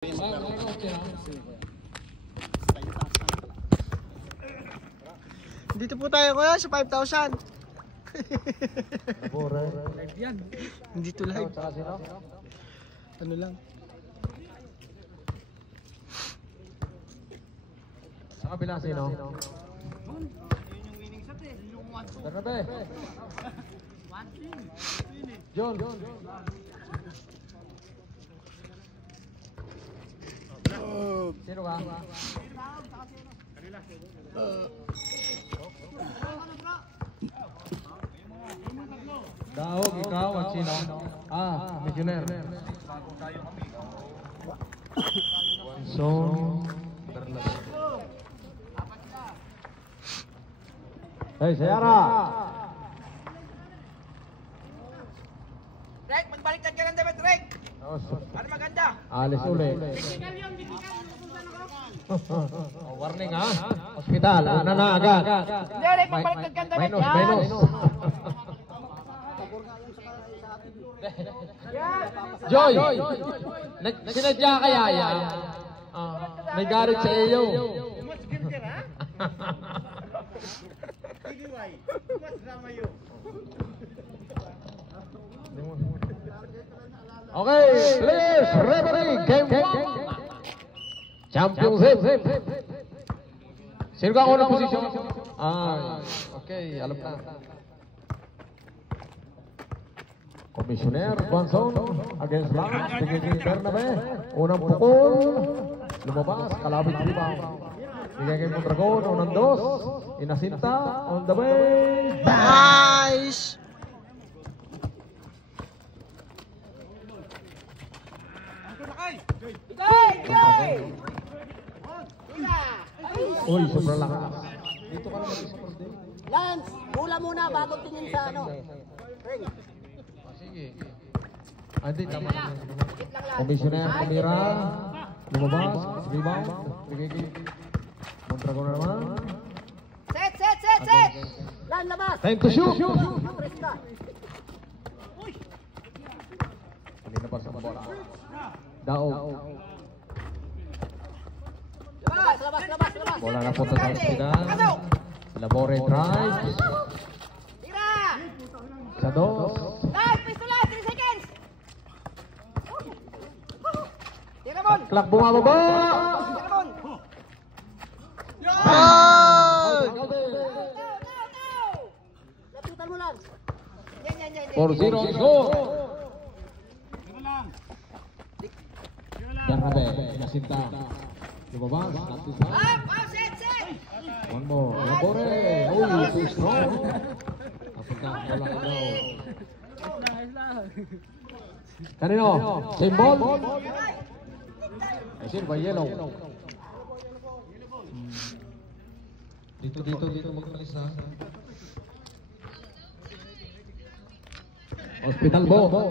Dito po tayo kuya sa 5,000. Live yan. Hindi to live. Ano lang. Sa kabila sino? Bernabe. John. Sino ka? Daog, ikaw at sino? Missioner. Wanson. Hey, Sayara! Rek, magbaliktad ka ng damit, Rek. Para maganda. Alis ulit. Warning ha? Hospital, una na agad. Hindi, Rek, magbaliktad ka ng damit. Minus. Joy! Sinadya kaya yan? May garit sa iyo. Okay, please, referee, game 1. Championship. Sino ka unang posisyon? Okay, alam na. Commissioner Wanson against Lance, bigay Bernabe. Unang pukol, lumabas, kalabing rebound. Bigay kay Mondragon, unang dos, Inasinta, on the way. Nice! Uy, sobrang lakas. Dito ka naman sa birthday. Lance, mula muna bago tingin sa ano. Ring. Sige. Hindi, tama na. Commissioner, kamera. Lumabas, rebound. Bigay kay Mondragon na naman. Set! Lan, labas. Time to shoot! Press ka. Kanina pa sa bola. Daog. Labas. Bola na punta sa hospital. Labore drive. Tira! Sa dos. Live, pistola, 3 seconds. Tira mon. Clock bumababa. Tira mon. Lapitan mo lang. Yan. 4-0 score. Bernabe, Inasinta. Lumabas, Set. one more. Labore. Oh, too strong. Kapag wala ikaw. Kanino? Same ball? Ayun ba yellow? Dito magkalis ha. Hospital bo.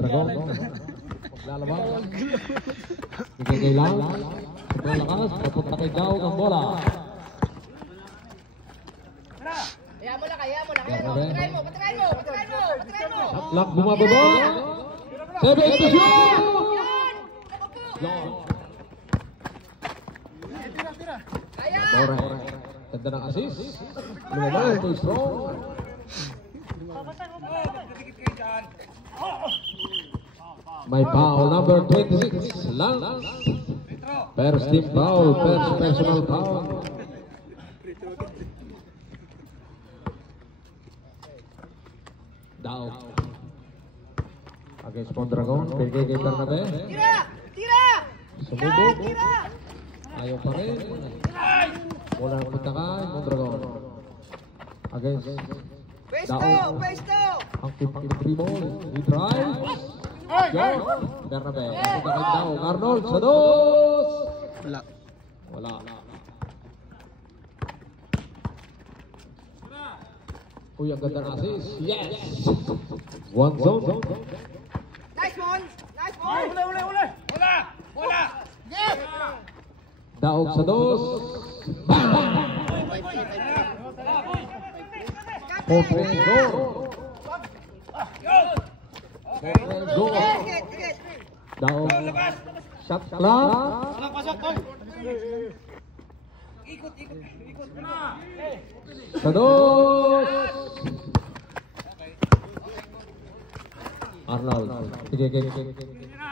Dragon. Lalabas. Bigay kay Lang. Sobrang lakas. Papunta kay Daog ang bola. Kaya mo. Patry mo. Shot clock bumababa. 7 to shoot! Bora. Ganda ng assist. Lumabas. Too strong. May foul number 26. Lance. First team foul. First personal foul. Daog. Against Mondragon. Bigay kay Bernabe. Tira! Sumubog. Ayaw pa rin. Wala na punta kay Mondragon. Against Daog. Ang tipang dribble. He drives. John. Bernabe. Punta kay Daog. Arnold sa dos. Wala. Uy, ang ganda ng assist. Yes! One zone. Nice one! Wala! Yes! Daog sa dos. Bang! 4-4. Go. Daog. Shot clock. Sa dos. Arnold. Sige.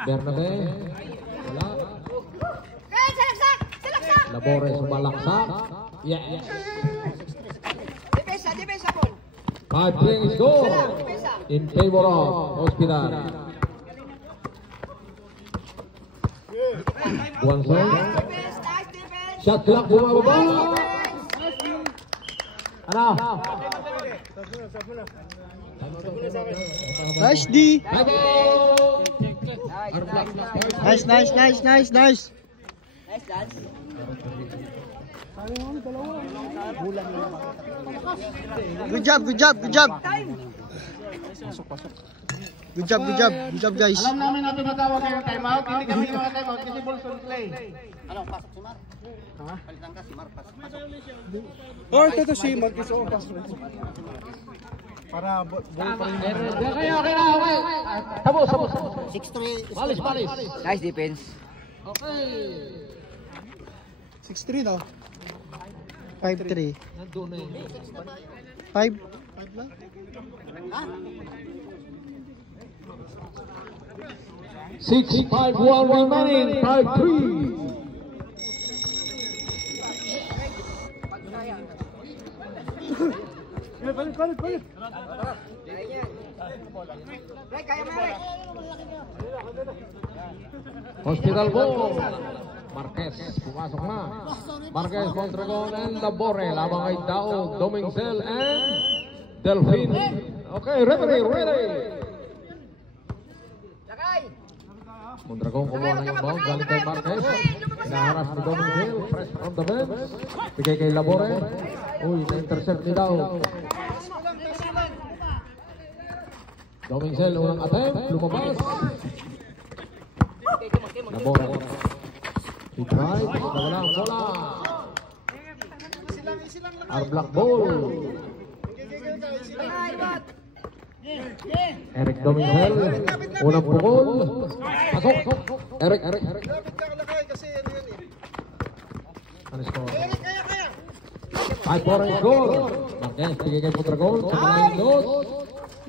Bernabe. Wala. Labore sumalaksak. Yeah. Depensa po. 5 players go in favor of Hospital. Guangzhou. Shot clock bumababa. Ano? Nice D. Nice. Good job. Good job, guys. Alam namin natin matawag yung timeout. Hindi kami yung mga timeout kasi balls on play. Ano, pasok si Mar? Ha? Palitan ka si Mar, pasok. Or ito si Marquez. Para Okay na. Tapos. 6-3. Balis. Nice defense. Okay. 6-3 daw. 5-3. Nandun na yun. 5 lang? Ha? 6-5-1 remaining. 5-3. Balik. Rek, kaya mo Rek. Hospital ball. Marquez pumasok na. Marquez, Mondragon, and Labore. Lamang ay Daog, Domincel, and Delfin. Okay, referee, ready. Sakay. Mondragon kumuha na yung ball. Galing kay Marquez. Inaharas ni Domincel. Press from the bench. Bigay kay Labore. Uy, na-intercept ni Daog. Domincel, unang attempt. Lumabas. Labore. He tried. Nawala ang bola. Our black ball. Eric Domincel. Unang pukol. Pasok. Eric. Ano score? 5-4 ang score. Marquez, bigay kay Mondragon. Sa maling dos.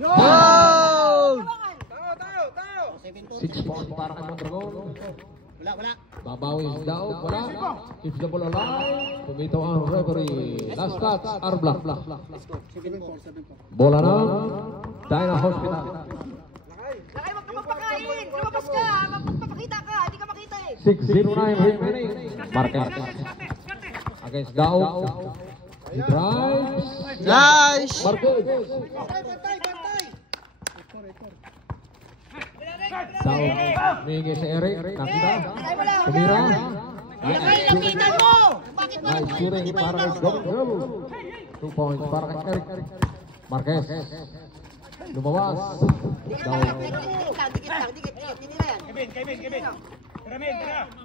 Goal! 6 points para kay Mondragon. Wala. Babawi daw, wala. Keeps the ball alive. Pumito ang referee. Last touch, Arbla. Bola na. Dyna Hospital. Lakay, wag ka magpakain. Lumabas ka. Magpapakita ka. Hindi ka makita eh. 6-0-9 remaining. Marquez. Against Daog. He drives. Nice! Marquez. Daog. Mingi si Eric. Nakita. Tumira. Lapitan mo! Bakit mo? Nice shooting para kay Domincel. 2 points para kay Eric. Marquez. Lumawas. Daog. Dikit lang. Tinira yan.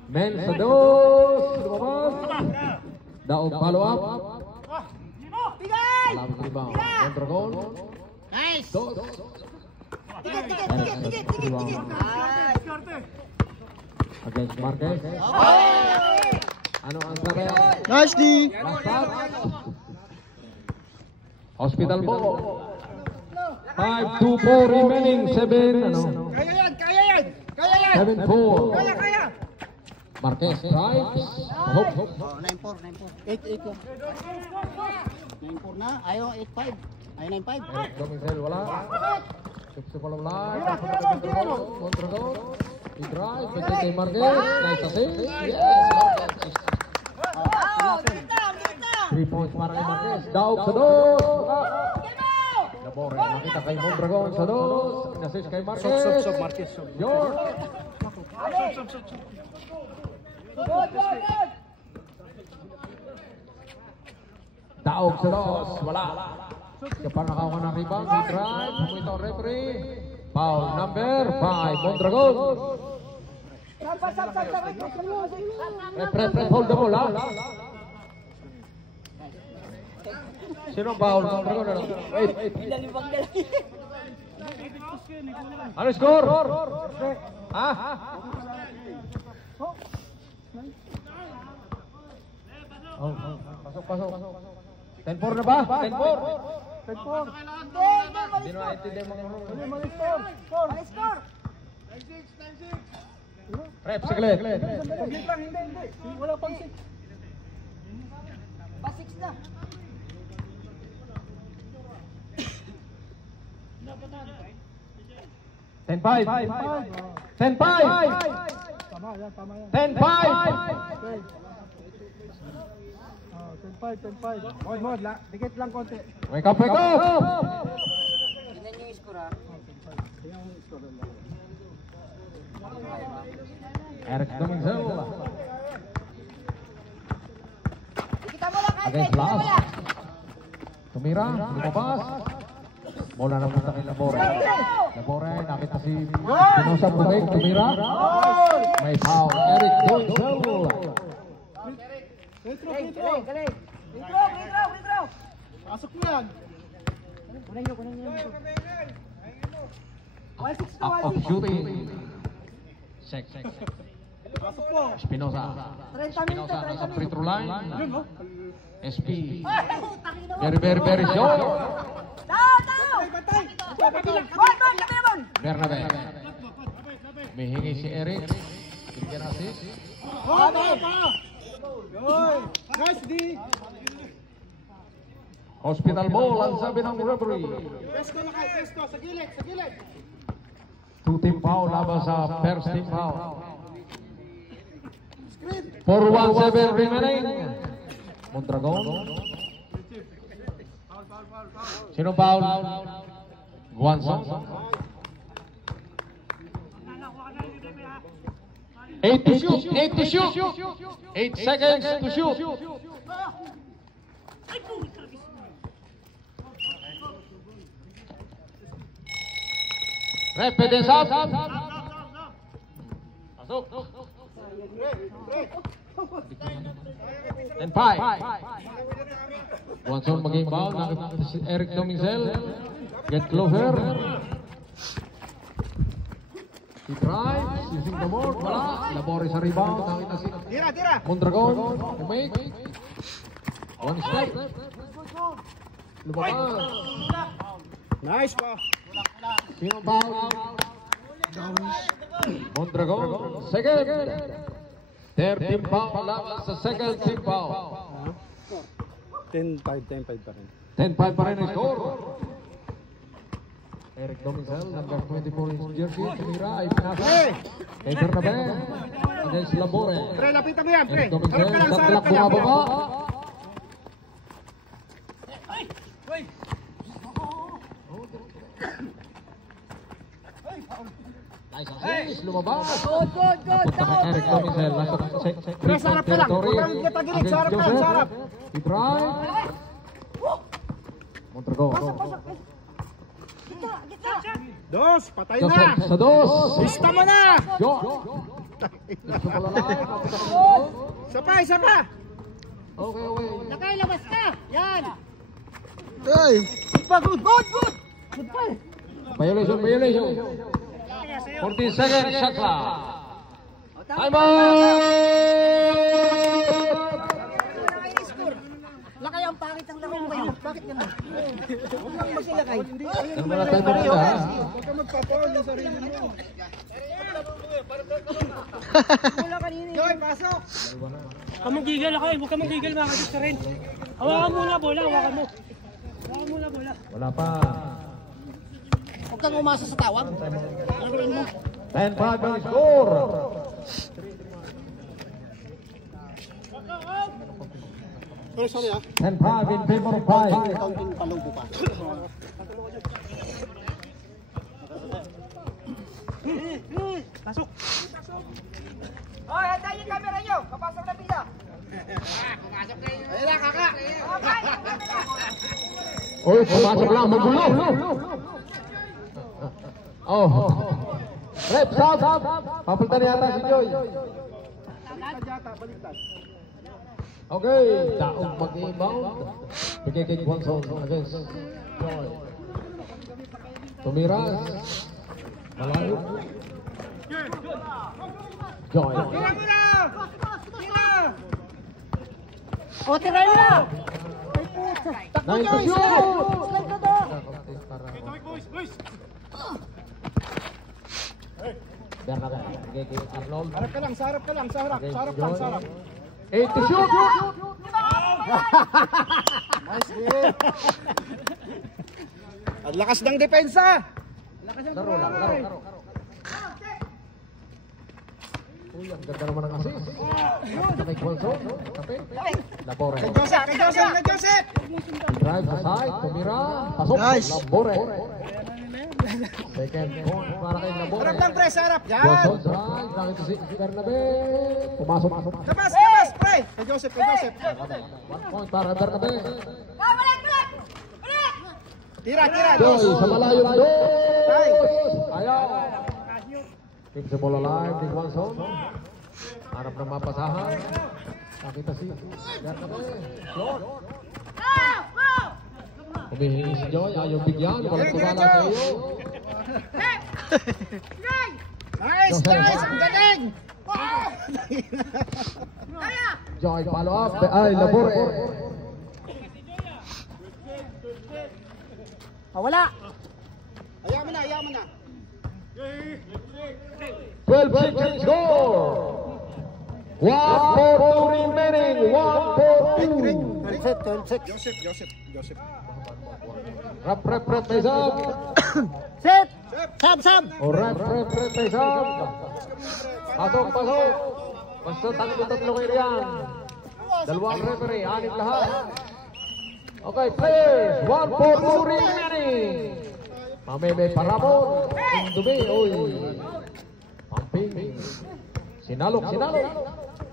Men sa dos. Lumawas. Daog follow up. Bigay! Alam rebound. Mondragon. Nice! Dos. Dikit. Against Marquez. Ano ang sabi? Nice D! Last touch. Hospital ball. 5-2-4 remaining. 7. Kaya yan! 7-4. Kaya! Marquez drives. Hope. 9-4. 8 lang. 9-4 na. Ayaw 8-5. Ayaw 9-5. Domincel wala. 6 to follow line. Mondragon. He drives. Pwede kay Marquez. Nice assist. Yes. Marquez. Dikit lang! 3 points para kay Marquez. Daog sa dos. Labore. Nakita kay Mondragon sa dos. Inassist kay Marquez. Marquez. York. Daog sa dos. Wala. Kapag nakakuha ng rebound, he drive. Pumito ang referee. Foul number 5. Mondragon. Ref, hold the ball, ha? Sino ang foul? Mondragon, ano? Wait. Ano score? Ha? Oh, pasok. 10-4 na ba? 10-4. 10-4. Hindi na naintindihan mga Mali score. Score. Mali score. Rep, saglit. Saglit lang, hindi. Wala pang 6. Pa 6 na. Ten five. 10-5. Tama yan. 10-5. Okay. 10-5. Mod, dikit lang konti. May kape ko. Tingnan niyo yung score ha. Eric Dominzel. Kita mo lang kahit Against kita mo last. lang. Tumira, lumabas. Bola na punta kay Labore. Labore, nakita si Pinosa Bugay, tumira. May foul. Eric Dominzel. Galing. Free throw. Pasok mo yan. Kunin niyo. 1-6 to Up of 1-6. shooting. Check. Pasok mo. Espinosa. 30 minutos, Espinosa nasa 30 free throw line. Yun, no? SP. Takina mo. Very short. Tao! Bon! Bernabe. May hingi si Eric. Bigyan assist. Nice D. Hospital Ball ang sabi ng referee. Pesto na kayo, pesto. Sa gilid. 2-team foul laban sa first team foul. 4-1-7 remaining. Mondragon. Sino foul? Guanzon. 8 to shoot. 8 seconds to shoot. Repete up. Pasok. 10-5. Guanzon mag-inbound. Nakita si Eric Dominzel. Get closer. He drives. Using the board. Wala. Labore sa rebound. Nakita si Tira. Mondragon. Make. One step. Lumabas. Nice pa. Sino foul? Mondragon. Second. Third team foul laban sa second team foul. 10-5 pa rin. 10-5 pa rin ang score. Eric Dominzel, number 24 in jersey. Tumira ay pinasa. Kay Bernabe. Against Labore. Pre, lapitan mo yan, pre. Eric Dominzel, Harap ka lang, sa harap tatlak ka lang. bumababa. Nice assist, lumabas. Good. Napunta kay Eric Dominzel. Nasa Pre, sa harap ka lang. territory. Huwag kang kitagilid. Sa harap ka lang, Against sa harap. Joseph. He drive. Mondragon. Kita. Dos, patay Joseph na. sa dos. Lista mo na. Jo. Gusto ko lalaki. Isa pa. Okay. Nakailabas ka. Yan. Good pa. Good pa. Violation. 40 seconds, shot clock. Time out! Lakay ang pangit ang lakay mo ngayon. Bakit naman? Huwag lang magsilakay. Ano ba natin mo nila? Huwag ka magpapaon yung sarili mo. Wala kanina. Joy, pasok. Kamagigil ako eh, huwag ka magigil mga kadis ka rin. Hawakan muna bola, hawakan mo. Wala pa. Huwag kang umasa sa tawag. 10-5 ang score. Sorry 10-5 in favor of 5. Counting palubo pa. Hoy, antayin yung camera nyo. Kapasok na pila. Ayun na, kaka. Okay. Uy, pumasok lang, magulo. Oh. Rep, stop. Papalitan yata si Joy. Okay, daog mag-inbound. Bigay kay Guanzon against Joy. Tumiras. Malayo. Joy. Tira mo na! Tira! O, tirahin na! Nine to shoot! Bernabe. Gigi Arnold. Sarap ka lang, sarap ka lang, sarap. Sarap lang, sarap. 8 to shoot! Nice hit. Ang lakas ng depensa. Laro lang, laro. Uy, ang ganda naman ng assist. Kay Qualson. Kapit. Labore. Kay Joseph, kay Joseph, kay Joseph. Drive sa side. Tumira. Pasok. Nice. Labore. Second point para kay Labore. Sarap lang, pre, sarap. Yan. Qualson drive. Nakita si Bernabe. Pumasok. Labas, labas, pre. Kay Joseph, kay Joseph. 1 point para Bernabe. Balik! Tira, tira. Joy sa malayong dos. Ay. Ayaw. Keep the ball alive. Big one zone. Harap ng mapasahan. Nakita si Bernabe. Short. Humihingi si Joy. Ayaw bigyan. Walang tumala sa iyo. Nice, nice. Ang galing. Joy follow up. Ay, Labore. Wala! Ayaw mo na, ayaw mo na. 12 seconds score. 1-4-2 remaining. 1-4-2. Set, 12-6. Joseph. Rap, face up. Set! Sab! O rap, face up. Pasok. Basta tatlo kayo riyan. Dalawang referee, 6 lahat. Okay, players, 1-4-2 remaining. Mameme Paramon, Indubi, oy. Pumping. Sinalok.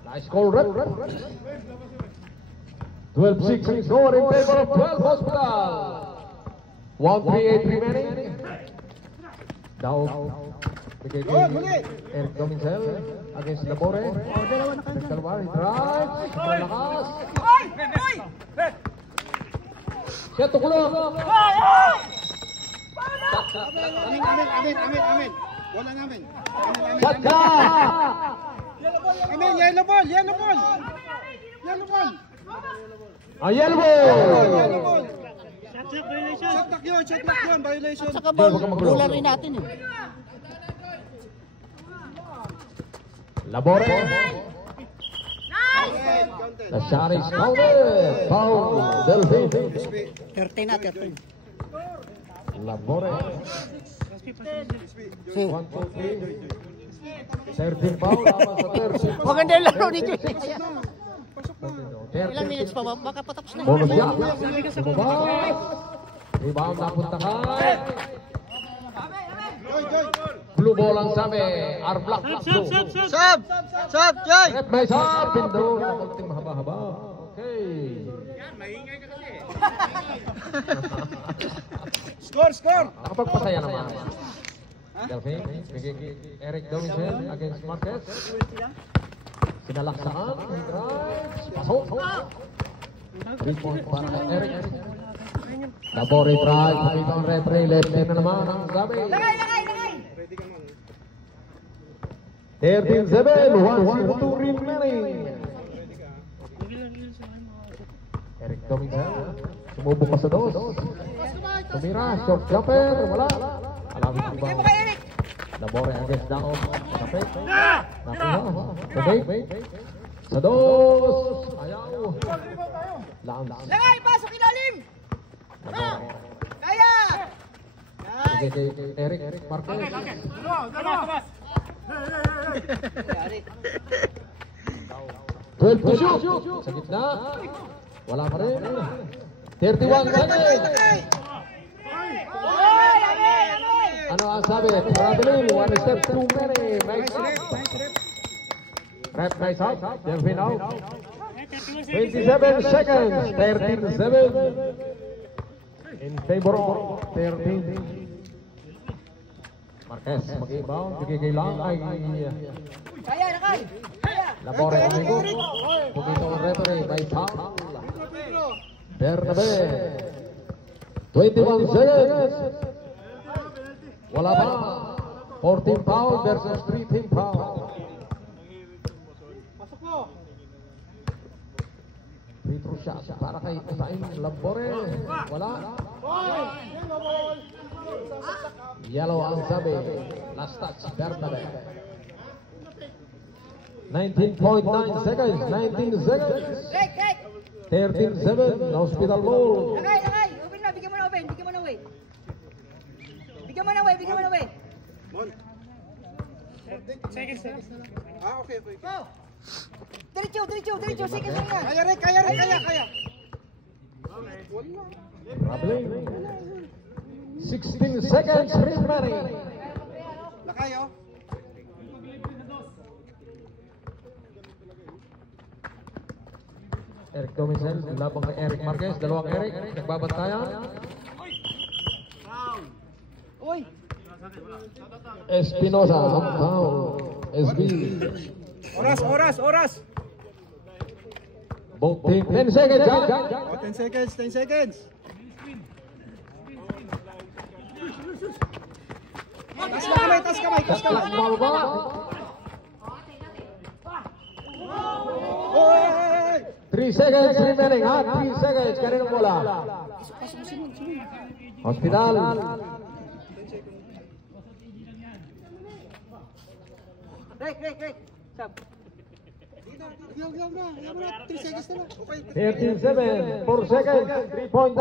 Nice call, rep. 12-6 score in favor of 12 Hospital. 1-3-8 remaining. Daw. Bigay kay Eric Domincel against Labore. Nagkalwar, drive. Malakas. Siya tukulong. Amin. Wala namin. Shot ka! Amin, yellow ball. Yellow ball! Yellow ball. Violation. Shot clock yun, violation. Saka ba, bola rin natin eh. Labore. The shot is counted. Foul. Delphi. 13 na, 13. Labore. Si. 1, 2, 3. 13 foul. Laban sa 13. Maganda yung laro ni Joy. 13. Ilang minutes pa ba? Baka patapos na. Bonus shot. Lumabas. Rebound napunta kay. Blue ball ang sabi. R-block. Sub, Joy! Rep may sub. Pindo. Nakunting mahaba-haba. Okay. Score. Nakapagpasaya naman. Delphine, Eric Domincel against Marquez. Sinalaksakan. Pasok. 3 points para kay Eric. Labore drive. Pakita ang referee. Left hand na naman ang sabi. Lagay! 13-7. 1-2 remaining. Eric Domincel. Sumubok pa sa dos. Tumira. Short jumper. Wala. Alawin ang iba. Labore against down. Kapit. Nakuha. Tumig. Sa dos. Ayaw. Lang. Lagay! Pasok ilalim! Labore. Kaya! Sige, Eric Marquez. 12 to shoot. Sa gitna. Wala pa rin. 31 seconds. Ano ang sabi? Traveling. 1 step too many. Makes up. Rep makes up. Delphine out. 27 seconds. 13-7. In favor of 13. Marquez mag-inbound. Bigay lang ay Kaya, nakay! Kaya! Labore amigo. Pumito ang referee by foul. Bernabe. 21 seconds. Wala pa. 14 foul versus 3 foul. Pasok mo. Free throw shot para kay Usain Labore. Wala. Yellow ang sabi. Last touch, Bernabe. 19.9 seconds. 19 seconds. Break, break. 13-7. Hospital ball. Lakay, lakay. Open na, bigyan mo na open. Bigyan mo na way. Bigyan mo na way, bigyan mo na way. Seconds. Ah, okay. Go. Diretso, diretso, diretso. Sige, sige nga. Kaya rin, kaya. Traveling. 16 seconds remaining. Lakay, oh. Eric Domisel, labang kay Eric Marquez. Dalawang Eric, nagbabantayan. Uy. Espinosa, ang foul. SB. Oras. Both team, 10 seconds. Oh, 10 seconds. Tas kamay. Tatlak mababa. Oy! 3 seconds remaining, ha? 3 seconds. Kaninong bola? Hospital. Break. Stop. 3 seconds na lang. Okay. 13-7, 4 seconds, 3.9.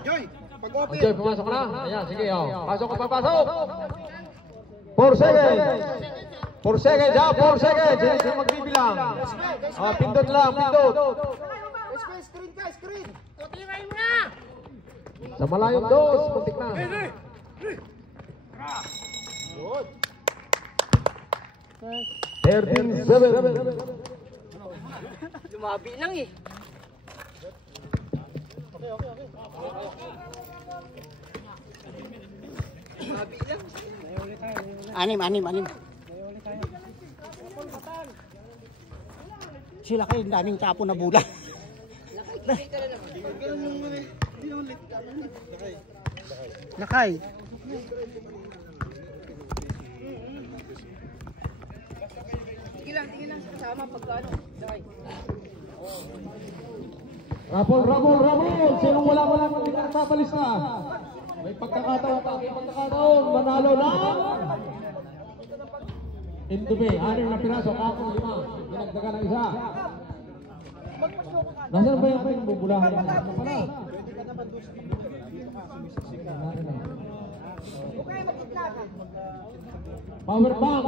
Joy. Pag-open. Joy, pumasok na. Ayan, sige, oh. Pasok. 4 seconds. 4 seconds, ha? 4 seconds. Hindi siya magbibilang. Pindot lang, pindot. Screen. Sa malayong dos, puntik na. Good. 13-7. Lumabi lang eh. Anim. Sila kayo, daming tapo na bola. Lakay. Sige lang sa kasama pagkano. Lakay. Ramon. Sinong wala hindi ka nagpapalista. May pagkakataon. Manalo na. Indubi, 6 na piraso. Ako 5. Dinagdagan ng isa. Nasaan ba yung bubulahan? Power bank.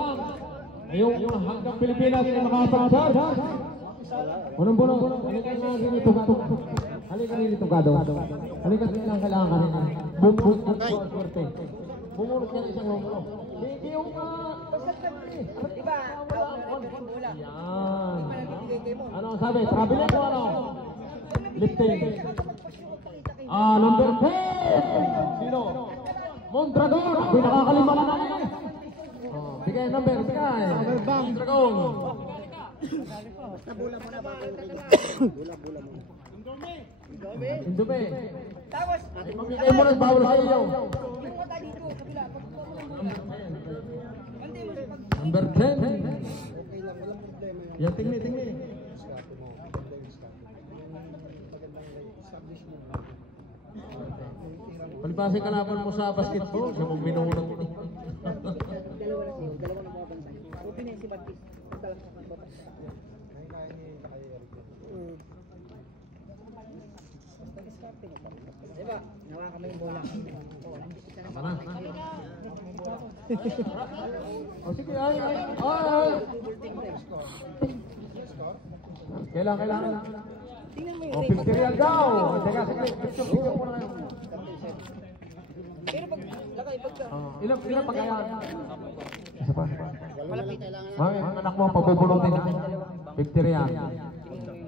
Yung hanggang Pilipinas ay makapag-charge. Unang-buno. Halika na rin ito gado. Halika lang kailangan ka rin. Swerte. Bumunod ka na isang lombo. Hindi yung Diba? Bola. yan. Ano ang sabi? Traveling mo ano? Lifting. Number 10. Sino? Mondragon. Pinakakalima na namin. Bigay number. Mondragon. Bola mo na ba? Indubi. Tapos, Mamigay mo ng bawal sa iyo. yung mata dito, kabila. Bante mo sa pag... Number 10. Yan, tingni. Palibasi ka laban mo sa basketball. Siya mong minunan mo. Dalawa na mga bantay. Open na si Batis. Diba? Nawakan mo yung bola. Tama na. Sige, ay. Kailangan. Tingnan mo O, yung 50 real daw. Teka, picture muna kayo. Pero pag lakay, pagka... Ilang pagkayaan? Isa pa. Malapit. Mami, ang anak mo, pabubulutin na. 50 real.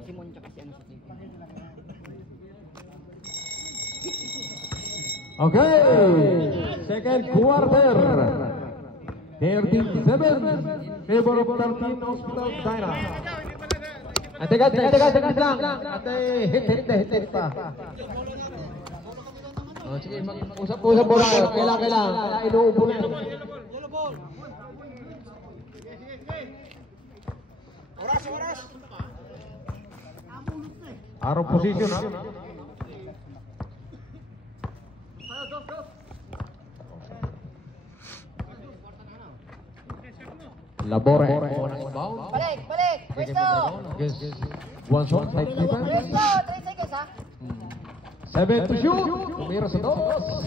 Simon tsaka si ano sa TV. Okay. Second quarter. 13-7. Favor of 13 Hospital Dynamo. Teka lang. Hit pa. Oh, sige, mag-usap-usap mo lang. Kailangan. Inuubo na. Oras. Arrow position, ha? Labore. Balik. Pwesto. Guanzon, side keeper. Pwesto. 3 seconds ha. 7 to shoot. Tumira sa dos.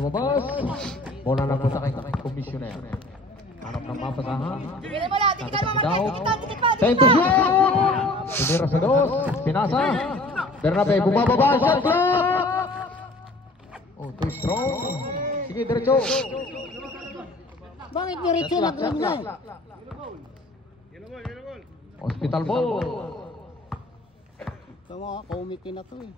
Tumabas. Bola na punta kay Commissioner. Hanap ng mapasahan. Tignan mo lang. Tikitan mo. Tikit pa. 10 to shoot. Tumira sa dos. Pinasa. Bernabe, bumababa. Shot clock. Oh, too strong. Sige, diretso. Bakit diretso na green na? Hospital ball. Ito mga committee na to eh.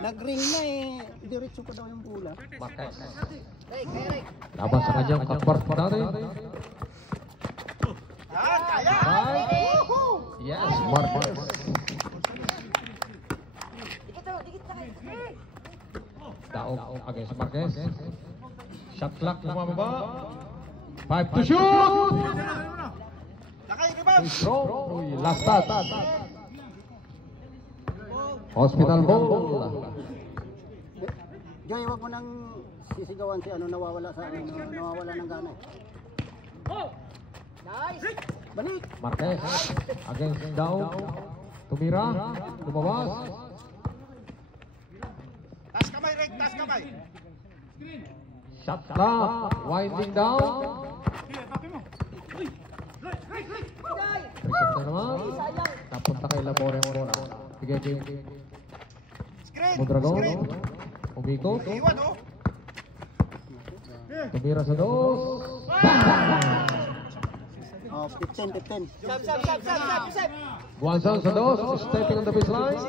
Nag-ring na eh. Diretso pa daw yung bola. Marquez. Rick. Laban sa kanyang kakwarto natin. Yes, Marquez. Dikit na kayo. Daog against Marquez. Shot clock bumababa. 5 to shoot. Too strong. Uy, last touch. Hospital ball. Joy, wag mo nang sisigawan si nawawala ng gana. Nice. Balik. Marquez against Daog. Tumira. Lumabas. Taas kamay. Shot clock. Winding down. Trikot na naman. Napunta kay Labore ang bola. Sige. Mondragon. Umikot. Tumira sa dos. Oh, 15. Sab. Guanzon sa dos. Stepping on the baseline.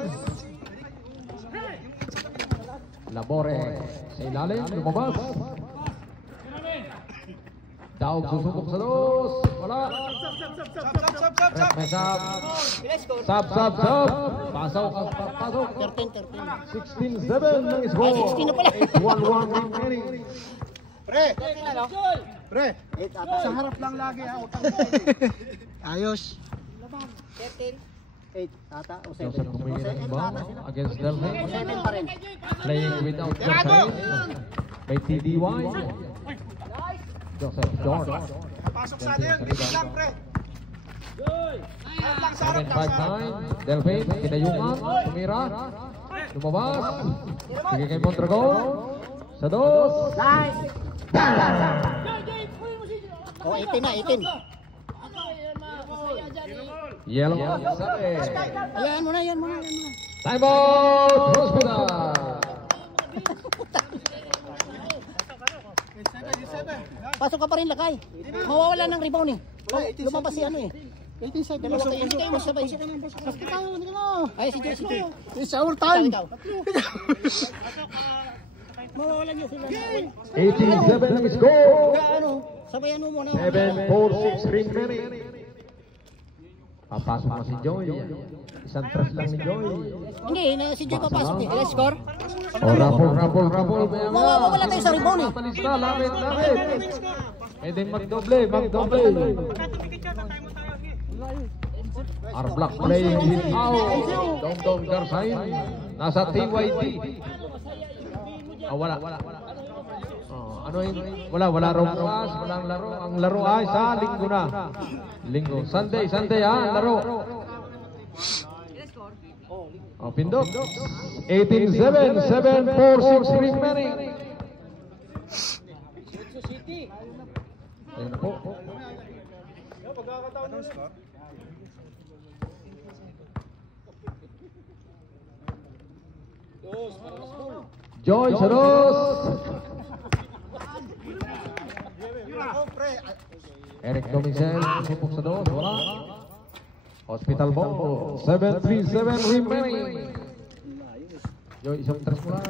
Labore. Sa ilalim. Lumabas. Daog susubok sa dos. Wala. Rep may sab. Sab. Pasok. 13. 16-7 ng score. 16 na pala. 8-1-1 remaining. Pre, 8 ata. sa harap lang lagi ha. Huwag kang Ayos. 13. 8 ata o 7. Joseph Kumingin ng iba against Delphi. 7 pa rin. Playing without Delphi. May TDY. Joseph George. pasok sa atin. Dito lang, pre. Harap lang sa harap. 7-5-9. Delphi. Kinayungan. Tumira. Lumabas. Sige kay Mondragon. Sa dos. Nice. Oh, 18 na, 18. Yellow. Ayan mo na. Time out. Hospital. Pasok ka pa rin, Lakay. Mawawala ng rebound eh. Lumabas si ano eh. 18-7. Dalawa kayo, hindi kayo masabay. Basket tayo, hindi ka na. Ay, si Joy. It's our time. Mawawala niya sila. 18-7 ang score. Ano, sabayan mo muna. 7-4-6 remaining. Papasok na si Joy. Isang tres lang ni Joy. Hindi, si Joy papasok eh. Let's score. O, rapol. Mawawala tayo sa rebound eh. Palista, lapit. Pwede magdoble. R-Block playing without Dong Garzain. Nasa TYD. Wala. Ano yun? Wala raw bukas, walang laro. Ang laro ay sa linggo na. Sunday laro. Pindot. 18-7, 7-4-6 remaining. Ayun na po. Joy sa dos. Eric Domicel, supok sa dos, wala. Hospital ball, 7-3-7 remaining. Joy, isang tres mo lang.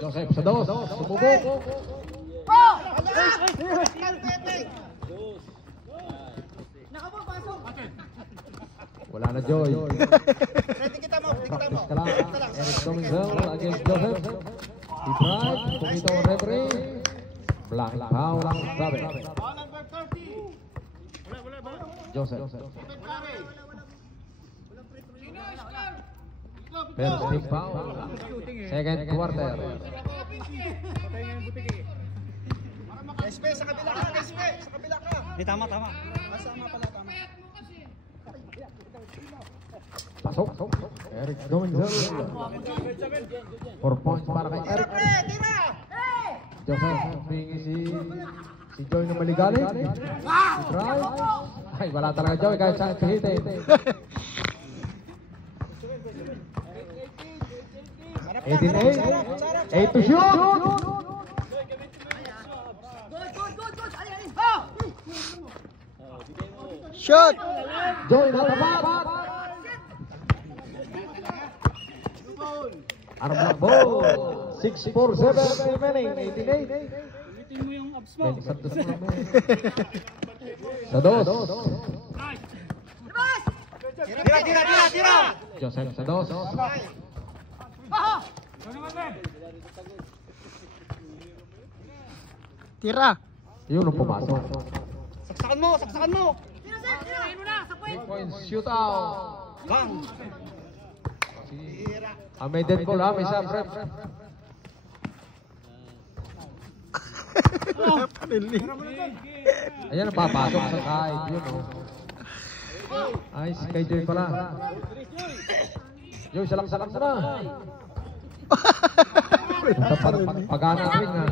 Joseph sa dos, sumubok. Wala na Joy. Ready kita mo. Practice ka lang. Eric Dominzel against Joseph. He tried. Pumito ang referee. Blocking foul ang sabi. Joseph. First team foul. Second quarter. SP, sa kabila ka. SP, sa kabila ka. Tama. Masama pala, tama. Pasok. Eric Dominzel. 4 points para kay Eric. Tira! Joseph, pingi si Joy na maligalig. Si Try. Ay, wala talaga Joy kahit saan pihitin. 18-8. 8 to shoot. Good. Alin. Ho! Shoot! Joy na tapat. Arm ball. 6-4-7 remaining. 18-8. Ulitin mo yung abs mo. Sa dos. Labas! Tira! Joseph sa dos. Tira! Yun ang pumasok. Saksakan mo! Tira, sir! Tira! Ayun mo na, sa point! 3 points shootout. May dead ball ha, may sub rep. Ayan ang papasok sa kahit yun o. Ay, si kay Joy pala. Joy, salak-salak na. Pagana rin ha.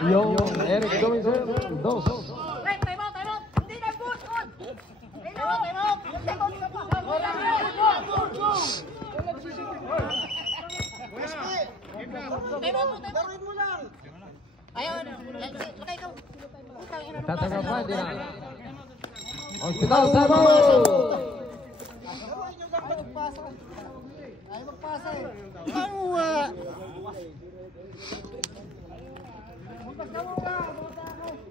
Yung Eric Dominzel, dos. Wait, time out! Hindi na push on! Time out! Daruin mo lang! Ayun! Lakay ka! Tatanggal pa, hindi na. Hospital, Sabo! Ayaw magpasa eh!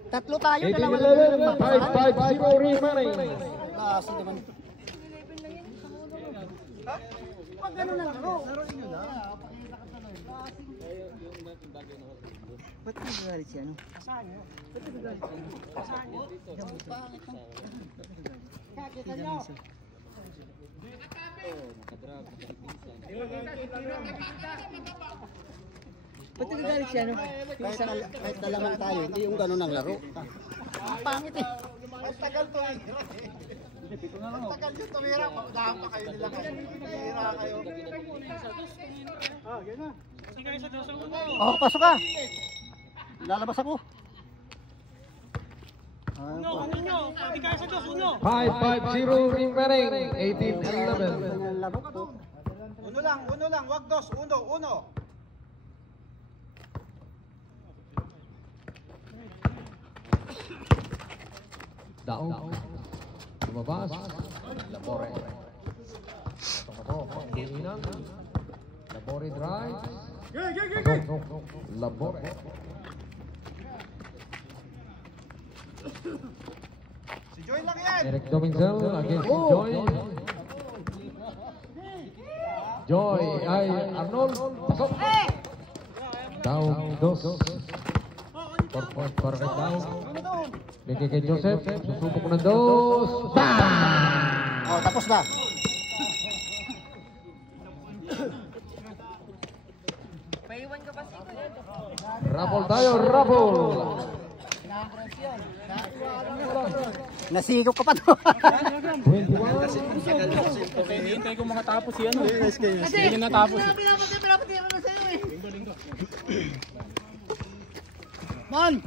Tatlo tayo, 18-11, 5-5-0 remaining. Kasi naman. Huwag ganun na laro! Ba't nagagalit siya, no? Kakita nyo! Ba't nagagalit siya, no? Kahit nalamang tayo, hindi yung gano'n ang laro. Ang pangit eh. Ang tagal tumira eh! Ang tagal yung tumira! Paunahan pa kayo nila kayo! Tumira kayo! Sige sa dos ang uno. Oh, pasok ka! Lalabas ako. Uno. Hindi kaya sa dos, uno. 5-5-0 remaining. 18-11. Ang laro ko. Uno lang! Wag dos! Uno! Daog. Lumabas. Labore. Tomato. Panghinan. Labore drive. Labore. Si Joy lang yan! Eric Dominzel against Joy. Joy ay Arnold. Pasok. Daog. Dos. 4 points para kay Daog. Bigay kay Joseph. Susubok ng dos. Bang! Oh, tapos na. Rapol tayo, rapol. Nasikop ka pa to. 21. Hintay ko makatapos yan. Hindi niya natapos. Pinapat na sa'yo eh! Man!